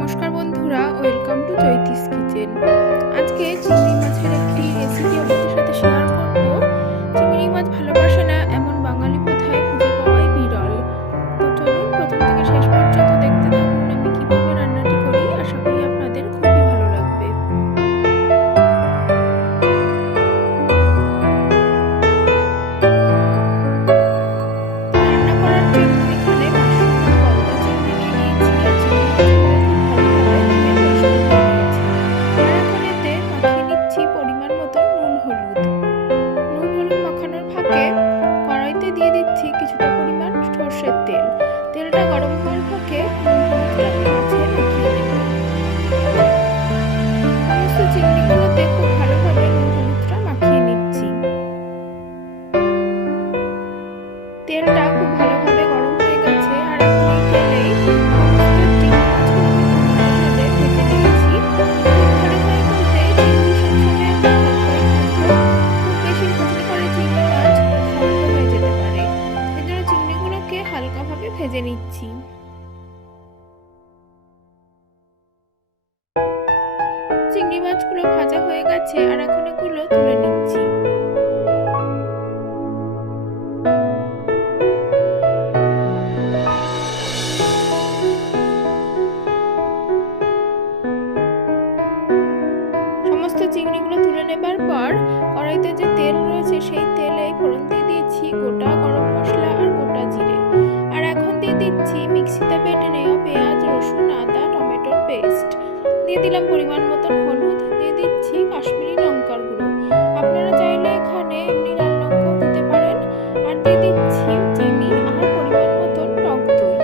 নমস্কার বন্ধুরা, welcome to চৈতিস kitchen. আজকে চিংড়ি মাছের একটি রেসিপি আপনাদের সাথে শেয়ার করব। চিংড়ি মাছ ভালোবাসে না এমন বাঙালি কোথায় খুঁজে পাওয়াই বিরল। তো চলুন প্রথম থেকে শেষ পর্যন্ত দেখতে থাকুন আমি কিভাবে রান্নাটি করি। আশা করি আপনাদের খুবই ভালো লাগবে। রান্না করার জন্য এখানে 500 গ্রাম গলদা চিংড়ি নিয়ে নিয়েছি আর চিংড়ি পরিমাণ মতো নুন হলুদ মাখানোর ফাঁকে কড়াইতে দিয়ে দিচ্ছি কিছুটা পরিমাণ সরষের তেল। তেলটা গরম হওয়ার ফাঁকে মাছে মাখিয়ে দেব। সমস্ত চিংড়িগুলোতে খুব ভালোভাবে নুন হলুদটা মাখিয়ে নিচ্ছি। তেলটা খুব ভালোভাবে গরম হয়ে গেছে আর এখন এই তেলেই ভেজে নিচ্ছি। চিংড়ি মাছগুলো ভাজা হয়ে গেছে আর এখন এগুলো তুলে নিচ্ছি। সমস্ত চিংড়িগুলো তুলে নেবার পর কড়াইতে যে তেল রয়েছে সেই তেলে ফোড়ন দিয়ে দিয়েছি গোটা গরম মশলা আর গোটা জিরে। আর এখন দিয়ে দিচ্ছি মিক্সিতে বেটে নেওয়া পেঁয়াজ, রসুন, আদা, টমেটোর পেস্ট। দিয়ে দিলাম পরিমাণ মতন হলুদ, দিয়ে দিচ্ছি কাশ্মীরি লঙ্কার গুঁড়ো। আপনারা চাইলে এখানে এমনি লাল লঙ্কাও দিতে পারেন। আর দিয়ে দিচ্ছি চিনি আর পরিমাণ মতন টক দই।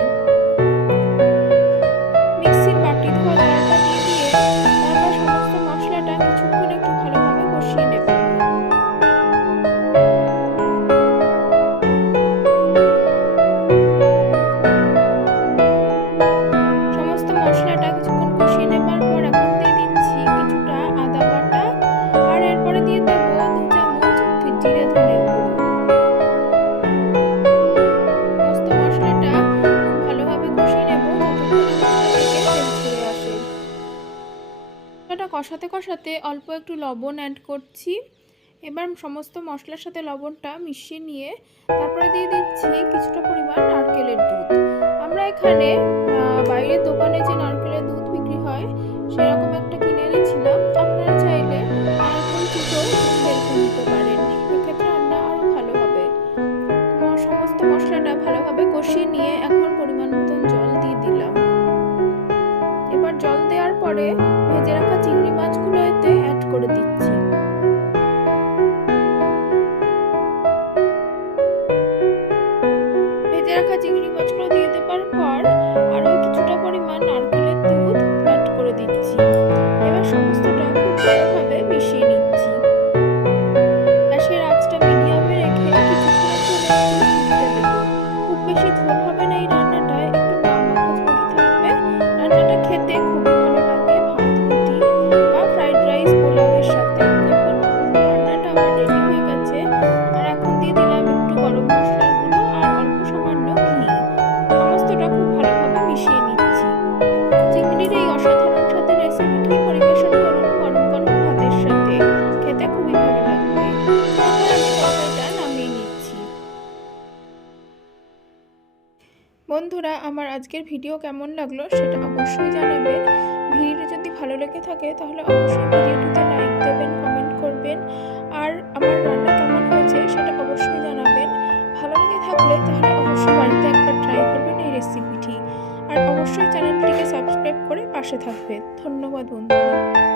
মিক্সির বাটি ধোয়া জলটা দিয়ে দিয়ে তারপর সমস্ত মশলাটা কিছুক্ষণ একটু ভালোভাবে কষিয়ে নেব। সমস্ত মশলাটা কিছুক্ষণ কষিয়ে নেবার পর এখন দিয়ে দিচ্ছি কিছুটা আদা বাটা আর এরপরে দিয়ে দেব 2 চামচ জিরে ধনের গুঁড়ো। সমস্ত মশলাটা খুব ভালোভাবে কষিয়ে নেব যতক্ষণ না থেকে তেল ছেড়ে আসে। মশলাটা কষাতে কষাতে অল্প একটু লবণ অ্যাড করছি। এবার সমস্ত মশলার সাথে লবণটা মিশিয়ে নিয়ে তারপরে দিয়ে দিচ্ছি কিছুটা পরিমাণ নারকেলের দুধ। আমরা এখানে বাইরের দোকানে যে নারকেলের দুধ বিক্রি হয় সেরকম একটা কিনে এনেছিলাম। আপনারা চাইলে নারকেল চিটো বের করে নিতে পারেন, সেক্ষেত্রে রান্না আরও ভালো হবে। সমস্ত মশলাটা ভালোভাবে কষিয়ে নিয়ে এখন পরিমাণ মতন জল দিয়ে দিলাম। এবার জল দেওয়ার পরে ভেজে রাখা চিংড়ি মাছগুলো এতে অ্যাড করে দিচ্ছি। ভেজে রাখা চিংড়ি মাছগুলো দিয়ে দেওয়ার পর আরও কিছুটা পরিমাণ নারকেলের দুধ অ্যাড করে দিচ্ছি। এবার সমস্তটা খুব ভালোভাবে মিশিয়ে নিচ্ছি। গ্যাসের আঁচটা মিডিয়ামে রেখে কিছুক্ষণের জন্য একটু ফুটতে দেব। খুব বেশি ঝোল হবে না এই রান্নাটায়, একটু মাখা ঝোলই থাকবে। রান্নাটা খেতে খুবই ভালো লাগে ভাত, রুটি বা ফ্রাইড রাইস, পোলাওয়ের সাথে। দেখুন রান্নাটা আমার রেডি হয়ে গেছে আর এখন দিয়ে দিলাম একটু গরম মশলার গুঁড়ো আর অল্প সামান্য ঘি। সমস্তটা খুব ভালোভাবে মিশিয়ে নিচ্ছি। চিংড়ির এই অসাধারণ স্বাদের রেসিপিটি পরিবেশন করুন গরম গরম ভাতের সাথে, খেতে খুবই ভালো লাগবে। তারপর আমি তরকারিটা নামিয়ে নিচ্ছি। বন্ধুরা, আমার আজকের ভিডিও কেমন লাগলো সেটা অবশ্যই জানাবেন। ভিডিওটি যদি ভালো লেগে থাকে তাহলে অবশ্যই ভিডিওটিতে লাইক দেবেন, কমেন্ট করবেন আর আমার রান্না কেমন হয়েছে সেটা অবশ্যই জানাবেন। ভালো লেগে থাকলে তাহলে অবশ্যই বাড়িতে একবার ট্রাই করবেন এই রেসিপিটি। আর অবশ্যই চ্যানেলটিকে সাবস্ক্রাইব করে পাশে থাকবেন। ধন্যবাদ বন্ধুরা।